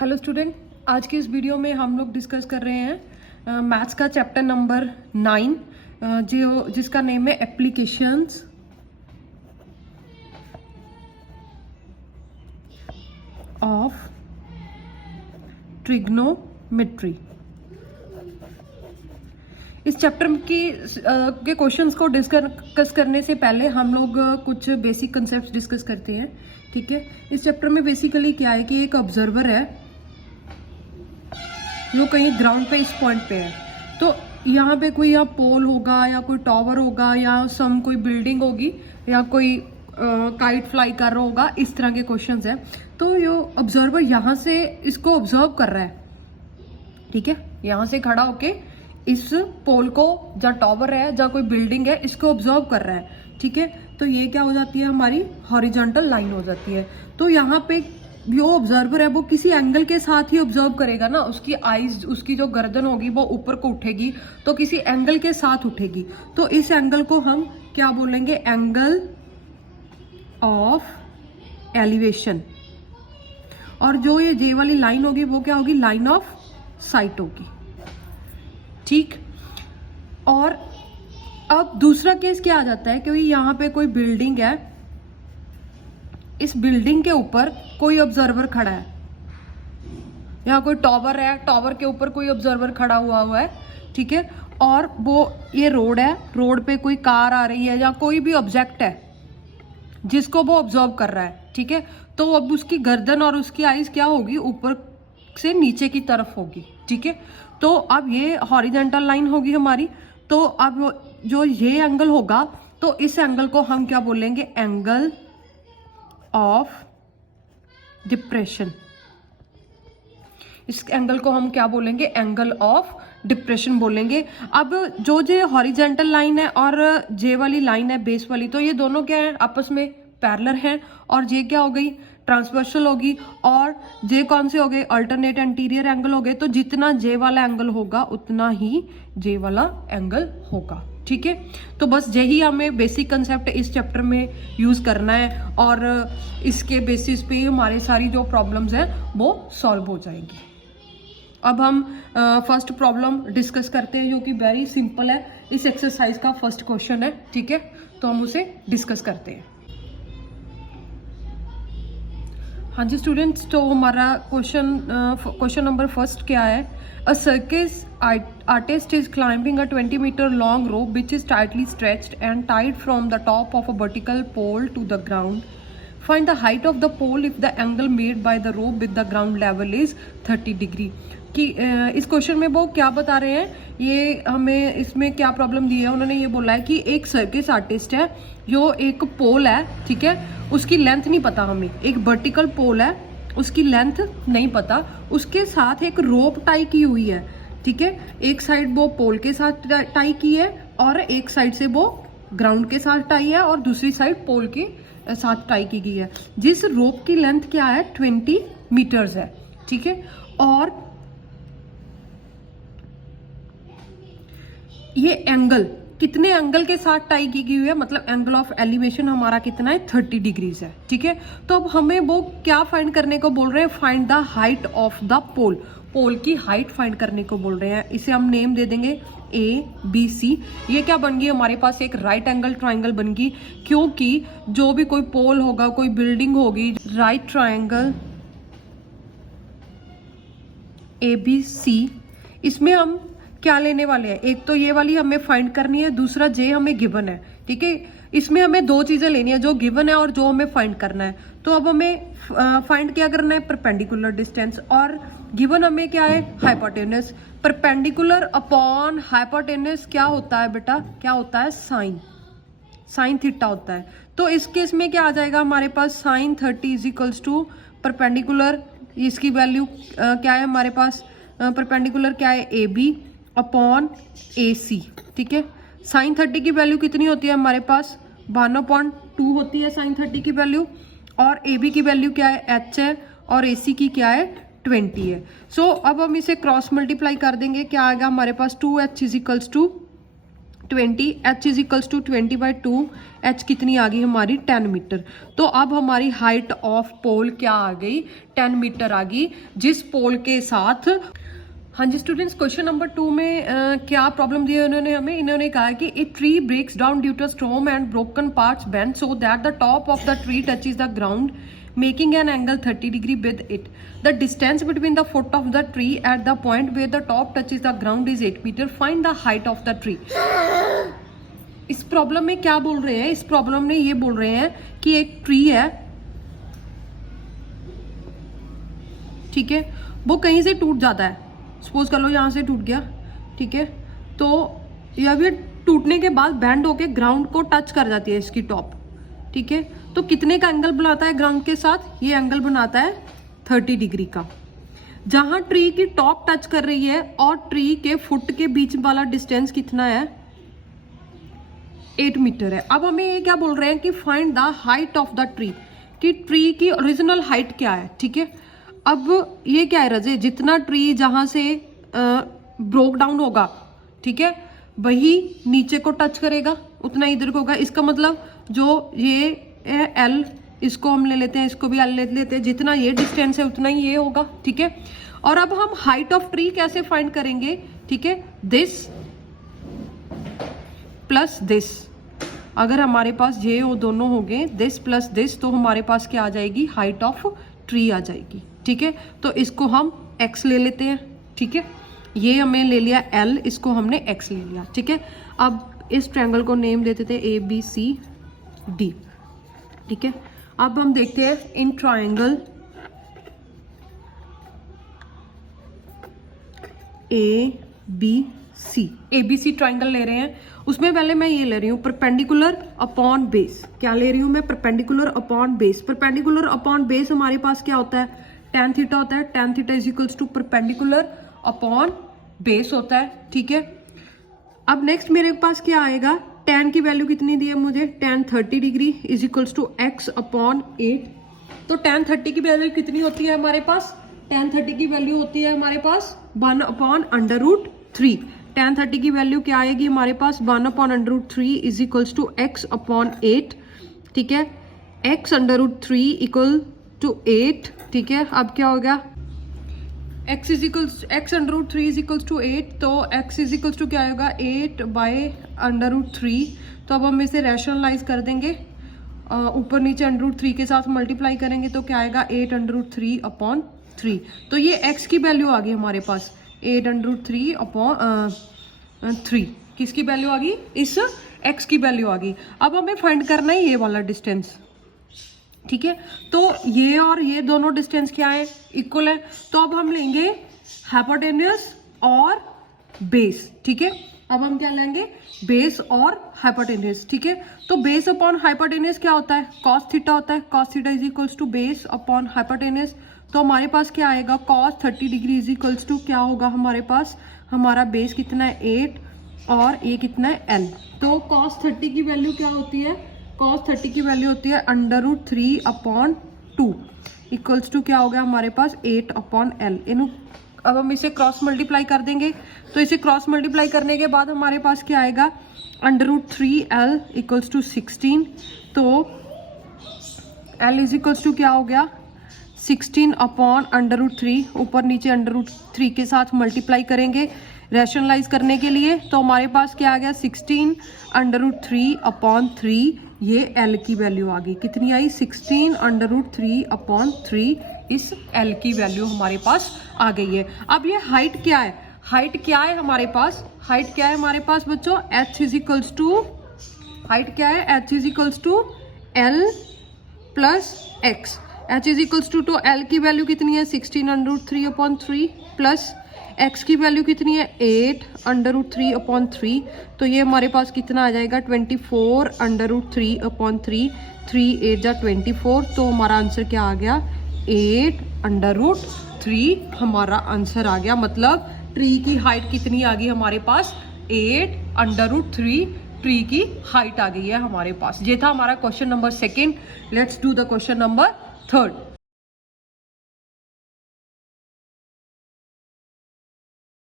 Hello student, आज की इस वीडियो में हम लोग डिस्कस कर रहे हैं मैथ्स का चैप्टर नंबर 9 जिसका नेम है एप्लीकेशंस ऑफ ट्रिग्नोमेट्री। इस चैप्टर के क्वेश्चंस को डिस्कस करने से पहले हम लोग कुछ बेसिक कंसेप्ट डिस्कस करते हैं। ठीक है, इस चैप्टर में बेसिकली क्या है कि एक ऑब्जर्वर है जो कहीं ग्राउंड पे इस पॉइंट पे है, तो यहाँ पे कोई या पोल होगा या कोई टावर होगा या कोई बिल्डिंग होगी या कोई काइट फ्लाई कर रहा होगा, इस तरह के क्वेश्चंस हैं। तो ये ऑब्जर्वर यहाँ से इसको ऑब्जर्व कर रहा है। ठीक है, यहाँ से खड़ा होके इस पोल को, जहाँ टावर है जहाँ कोई बिल्डिंग है, इसको ऑब्जर्व कर रहा है। ठीक है, तो ये क्या हो जाती है, हमारी हॉरिजॉन्टल लाइन हो जाती है। तो यहाँ पे जो ऑब्जर्वर है वो किसी एंगल के साथ ही ऑब्जर्व करेगा ना, उसकी आईज, उसकी जो गर्दन होगी वो ऊपर को उठेगी, तो किसी एंगल के साथ उठेगी। तो इस एंगल को हम क्या बोलेंगे, एंगल ऑफ एलिवेशन। और जो ये जे वाली लाइन होगी वो क्या होगी, लाइन ऑफ साइट होगी। ठीक, और अब दूसरा केस क्या आ जाता है, क्योंकि यहाँ पे कोई बिल्डिंग है, इस बिल्डिंग के ऊपर कोई ऑब्जर्वर खड़ा है, यहाँ कोई टावर है, टावर के ऊपर कोई ऑब्जर्वर खड़ा हुआ है। ठीक है, और वो ये रोड है, रोड पे कोई कार आ रही है या कोई भी ऑब्जेक्ट है जिसको वो ऑब्जर्व कर रहा है। ठीक है, तो अब उसकी गर्दन और उसकी आईज क्या होगी, ऊपर से नीचे की तरफ होगी। ठीक है, तो अब ये हॉरिजॉन्टल लाइन होगी हमारी। तो अब जो ये एंगल होगा, तो इस एंगल को हम क्या बोलेंगे, एंगल ऑफ डिप्रेशन। इस एंगल को हम क्या बोलेंगे, एंगल ऑफ डिप्रेशन बोलेंगे। अब जो जे हॉरिजॉन्टल लाइन है और जे वाली लाइन है, बेस वाली, तो ये दोनों क्या है, आपस में पैरेलल हैं। और जे क्या हो गई, ट्रांसवर्सल होगी। और जे कौन से हो गए, अल्टरनेट एंटीरियर एंगल हो गए। तो जितना जे वाला एंगल होगा उतना ही जे वाला एंगल होगा। ठीक है, तो बस यही हमें बेसिक कंसेप्ट इस चैप्टर में यूज करना है और इसके बेसिस पे हमारे सारी जो प्रॉब्लम्स हैं वो सॉल्व हो जाएंगी। अब हम फर्स्ट प्रॉब्लम डिस्कस करते हैं, जो कि वेरी सिंपल है। इस एक्सरसाइज का फर्स्ट क्वेश्चन है। ठीक है, तो हम उसे डिस्कस करते हैं। हाँ जी स्टूडेंट्स, तो हमारा क्वेश्चन नंबर फर्स्ट क्या है, अ circus artist is climbing a 20-meter long rope which is tightly stretched and tied from the top of a vertical pole to the ground. Find the height of the pole if the angle made by the rope with the ground level is 30 degree. कि इस question में वो क्या बता रहे हैं, ये हमें इसमें क्या प्रॉब्लम दी है, उन्होंने ये बोला है कि एक सर्कस आर्टिस्ट है, जो एक पोल है, ठीक है, उसकी लेंथ नहीं पता हमें, एक वर्टिकल पोल है, उसकी लेंथ नहीं पता, उसके साथ एक रोप टाई की हुई है। ठीक है, एक साइड वो पोल के साथ टाई की है और एक साइड से वो ग्राउंड के साथ टाई है और दूसरी साइड पोल के साथ टाई की गई है। जिस रोप की लेंथ क्या है, 20 मीटर्स है। ठीक है, और ये एंगल कितने एंगल के साथ टाई की गई है, मतलब एंगल ऑफ एलिवेशन हमारा कितना है, 30 डिग्रीज है। ठीक है, तो अब हमें वो क्या फाइंड करने को बोल रहे हैं, find the height of the pole. Pole की हाइट फाइंड करने को बोल रहे हैं। इसे हम नेम दे देंगे ए बी सी। ये क्या बन गई, हमारे पास एक राइट एंगल ट्राइंगल बन गई, क्योंकि जो भी कोई पोल होगा, कोई बिल्डिंग होगी, right triangle A B C, इसमें हम क्या लेने वाले हैं, एक तो ये वाली हमें फाइंड करनी है, दूसरा जे हमें गिवन है। ठीक है, इसमें हमें दो चीजें लेनी है, जो गिवन है और जो हमें फाइंड करना है। तो अब हमें फाइंड क्या करना है, परपेंडिकुलर डिस्टेंस, और गिवन हमें क्या है, हाइपोटेनस। परपेंडिकुलर अपॉन हाइपोटेनस क्या होता है बेटा, क्या होता है, साइन थीटा होता है। तो इस केस में क्या आ जाएगा हमारे पास, sine 30 is equals to perpendicular, इसकी वैल्यू क्या है हमारे पास, परपेंडिकुलर क्या है, ए बी अपॉन ए सी। ठीक है, साइन 30 की वैल्यू कितनी होती है हमारे पास, 1/2 होती है साइन 30 की वैल्यू, और ए बी की वैल्यू क्या है, एच है, और ए सी की क्या है, 20 है। सो अब हम इसे क्रॉस मल्टीप्लाई कर देंगे, क्या आएगा हमारे पास, 2h is equals to 20, h is equals to 20/2, h कितनी आ गई हमारी 10 मीटर। तो अब हमारी हाइट ऑफ पोल क्या आ गई, 10 मीटर आ गई, जिस पोल के साथ। हाँ जी स्टूडेंट्स, क्वेश्चन नंबर 2 में क्या प्रॉब्लम दी है उन्होंने हमें, इन्होंने कहा कि a tree breaks down due to storm and broken parts bend so that the top of the tree touches the ground making an angle 30 degree with it. The distance between the foot of the tree at the point where the top touches the ground is 8 meter. Find the height of the tree. इस problem में क्या बोल रहे हैं, इस problem में ये बोल रहे हैं कि एक ट्री है, ठीक है, वो कहीं से टूट जाता है, सपोज कर लो यहां से टूट गया, ठीक है, तो या फिर टूटने के बाद बैंड होके ग्राउंड को टच कर जाती है इसकी टॉप, ठीक है, तो कितने का एंगल बनाता है ग्राउंड के साथ, ये एंगल बनाता है 30 डिग्री का। जहां ट्री की टॉप टच कर रही है और ट्री के फुट के बीच वाला डिस्टेंस कितना है, 8 मीटर है। अब हमें ये क्या बोल रहे हैं कि find the height of the tree, कि ट्री की ओरिजिनल हाइट क्या है, ठीक है। अब ये क्या है रजे, जितना ट्री जहां से ब्रोक डाउन होगा, ठीक है, वही नीचे को टच करेगा, उतना इधर को होगा। इसका मतलब जो ये एल, इसको हम ले लेते हैं, इसको भी एल ले लेते हैं, जितना ये डिस्टेंस है उतना ही ये होगा, ठीक है। और अब हम हाइट ऑफ ट्री कैसे फाइंड करेंगे, ठीक है, दिस प्लस दिस, अगर हमारे पास ये वो दोनों हो गए दिस प्लस दिस, तो हमारे पास क्या आ जाएगी, हाइट ऑफ ट्री आ जाएगी, ठीक है। तो इसको हम x ले लेते हैं, ठीक है, ये हमें ले लिया l, इसको हमने x ले लिया, ठीक है। अब इस ट्रायंगल को नेम देते थे ABCD, ठीक है। अब हम देखते हैं इन ट्रायंगल ABC ट्रायंगल ले रहे हैं, उसमें पहले मैं ये ले रही हूँ परपेंडिकुलर अपॉन बेस। क्या ले रही हूँ मैं, perpendicular upon base. Perpendicular upon base हमारे पास क्या होता है, tan थीटा होता है, tan theta is equals to perpendicular upon base होता है, ठीक है। अब नेक्स्ट मेरे पास क्या आएगा, tan की वैल्यू कितनी दी है मुझे, tan 30 degree is equals to x upon 8। तो tan 30 की वैल्यू कितनी होती है हमारे पास, tan 30 की वैल्यू होती है हमारे पास 1 अपॉन √3। tan 30 की वैल्यू क्या आएगी हमारे पास, 1 upon √3 is equals to x upon 8, ठीक है। x √3 इक्वल टू 8, ठीक है। अब क्या होगा, x √3 इज इक्वल्स टू 8, तो x इज इक्वल्स टू क्या होगा, 8/√3। तो अब हम इसे रैशनलाइज कर देंगे, ऊपर नीचे √3 के साथ मल्टीप्लाई करेंगे तो क्या आएगा, 8/3 अपॉन 3। तो ये x की वैल्यू आ गई हमारे पास, 8/3 अपॉन 3, किसकी वैल्यू आ गई, इस x की वैल्यू आ गई। अब हमें फाइंड करना है ये वाला डिस्टेंस, ठीक है। तो ये और ये दोनों डिस्टेंस क्या है, इक्वल है। तो अब हम लेंगे हाइपोटेन्यूस और बेस, ठीक है। अब हम क्या लेंगे, बेस और हाइपोटेन्यूस, ठीक है। तो बेस अपॉन हाइपोटेन्यूस क्या होता है, कॉस थीटा होता है, cos theta is equals to base upon hypotenuse. तो हमारे पास क्या आएगा, cos 30 degree is equals to क्या होगा हमारे पास, हमारा बेस कितना है 8 और ये कितना है L। तो कॉस 30 की वैल्यू क्या होती है, कॉस 30 की वैल्यू होती है √3 अपॉन 2 इक्वल्स टू क्या हो गया हमारे पास 8 अपॉन L। अब हम इसे क्रॉस मल्टीप्लाई कर देंगे, तो इसे क्रॉस मल्टीप्लाई करने के बाद हमारे पास क्या आएगा, √3L इक्वल्स टू 16। तो L इज इक्वल्स टू क्या हो गया 16 अपॉन √3, ऊपर नीचे √3 के साथ मल्टीप्लाई करेंगे रैशनलाइज करने के लिए। तो हमारे पास क्या आ गया 16 √3 अपॉन 3, ये L की वैल्यू आ गई, कितनी आई 16 √3 अपॉन 3, इस L की वैल्यू हमारे पास आ गई है। अब ये हाइट क्या है, हाइट क्या है हमारे पास, हाइट क्या है हमारे पास बच्चों, h is equals to, height क्या है h is equals to L plus x। h is equals to L की वैल्यू कितनी है 16 √3 अपॉन 3 प्लस x की वैल्यू कितनी है 8 √3 अपॉन 3। तो ये हमारे पास कितना आ जाएगा 24 √3 अपॉन 3, 3 8 जा 24। तो हमारा आंसर क्या आ गया 8 √3 हमारा आंसर आ गया। मतलब ट्री की हाइट कितनी आ गई हमारे पास 8 √3 ट्री की हाइट आ गई है हमारे पास। ये था हमारा question number 2। Let's do the question number 3।